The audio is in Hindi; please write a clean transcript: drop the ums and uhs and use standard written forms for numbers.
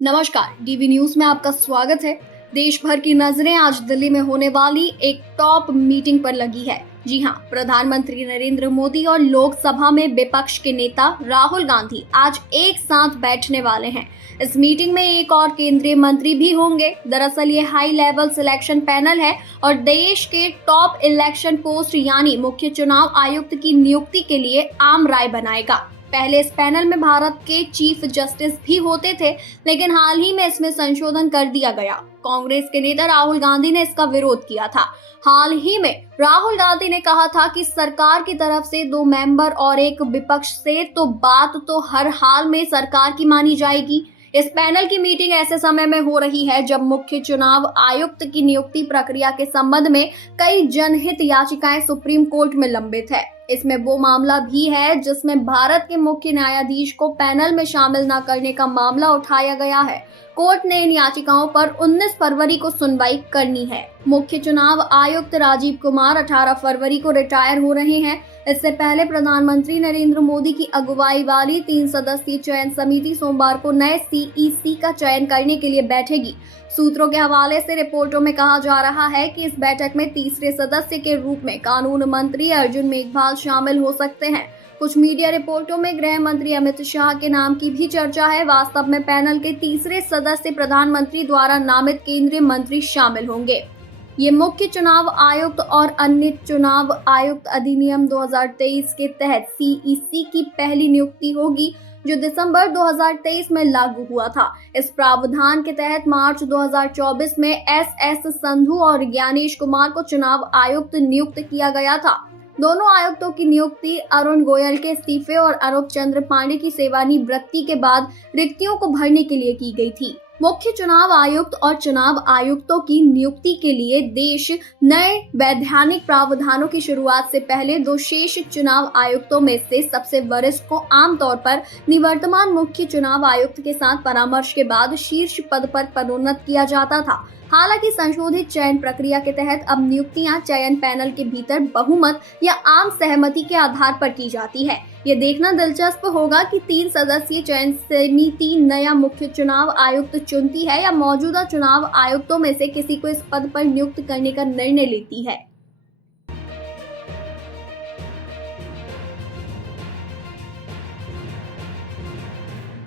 नमस्कार, डीवी न्यूज में आपका स्वागत है। देश भर की नजरें आज दिल्ली में होने वाली एक टॉप मीटिंग पर लगी है। जी हां, प्रधानमंत्री नरेंद्र मोदी और लोकसभा में विपक्ष के नेता राहुल गांधी आज एक साथ बैठने वाले हैं। इस मीटिंग में एक और केंद्रीय मंत्री भी होंगे। दरअसल ये हाई लेवल सिलेक्शन पैनल है और देश के टॉप इलेक्शन पोस्ट यानी मुख्य चुनाव आयुक्त की नियुक्ति के लिए आम राय बनाएगा। पहले इस पैनल में भारत के चीफ जस्टिस भी होते थे, लेकिन हाल ही में इसमें संशोधन कर दिया गया। कांग्रेस के नेता राहुल गांधी ने इसका विरोध किया था। हाल ही में राहुल गांधी ने कहा था कि सरकार की तरफ से 2 मेंबर और एक विपक्ष से, तो बात तो हर हाल में सरकार की मानी जाएगी। इस पैनल की मीटिंग ऐसे समय में हो रही है जब मुख्य चुनाव आयुक्त की नियुक्ति प्रक्रिया के संबंध में कई जनहित याचिकाएं सुप्रीम कोर्ट में लंबित है। इसमें वो मामला भी है जिसमें भारत के मुख्य न्यायाधीश को पैनल में शामिल न करने का मामला उठाया गया है। कोर्ट ने इन याचिकाओं पर 19 फरवरी को सुनवाई करनी है। मुख्य चुनाव आयुक्त राजीव कुमार 18 फरवरी को रिटायर हो रहे हैं। इससे पहले प्रधानमंत्री नरेंद्र मोदी की अगुवाई वाली 3 सदस्यीय चयन समिति सोमवार को नए सीईसी का चयन करने के लिए बैठेगी। सूत्रों के हवाले से रिपोर्टों में कहा जा रहा है कि इस बैठक में तीसरे सदस्य के रूप में कानून मंत्री अर्जुन मेघवाल शामिल हो सकते हैं। कुछ मीडिया रिपोर्टों में गृह मंत्री अमित शाह के नाम की भी चर्चा है। वास्तव में पैनल के तीसरे सदस्य प्रधानमंत्री द्वारा नामित केंद्रीय मंत्री शामिल होंगे। ये मुख्य चुनाव आयुक्त और अन्य चुनाव आयुक्त अधिनियम 2023 के तहत सीईसी की पहली नियुक्ति होगी, जो दिसंबर 2023 में लागू हुआ था। इस प्रावधान के तहत मार्च 2024 में एस संधू और ज्ञानेश कुमार को चुनाव आयुक्त नियुक्त किया गया था। दोनों आयुक्तों की नियुक्ति अरुण गोयल के इस्तीफे और अरूप चंद्र पांडे की सेवानिवृत्ति के बाद रिक्तियों को भरने के लिए की गई थी। मुख्य चुनाव आयुक्त और चुनाव आयुक्तों की नियुक्ति के लिए देश नए वैधानिक प्रावधानों की शुरुआत से पहले 2 शेष चुनाव आयुक्तों में से सबसे वरिष्ठ को आमतौर पर निवर्तमान मुख्य चुनाव आयुक्त के साथ परामर्श के बाद शीर्ष पद पर पदोन्नत किया जाता था। हालांकि संशोधित चयन प्रक्रिया के तहत अब नियुक्तियां चयन पैनल के भीतर बहुमत या आम सहमति के आधार पर की जाती है। ये देखना दिलचस्प होगा कि 3 सदस्यीय चयन समिति नया मुख्य चुनाव आयुक्त चुनती है या मौजूदा चुनाव आयुक्तों में से किसी को इस पद पर नियुक्त करने का निर्णय लेती है।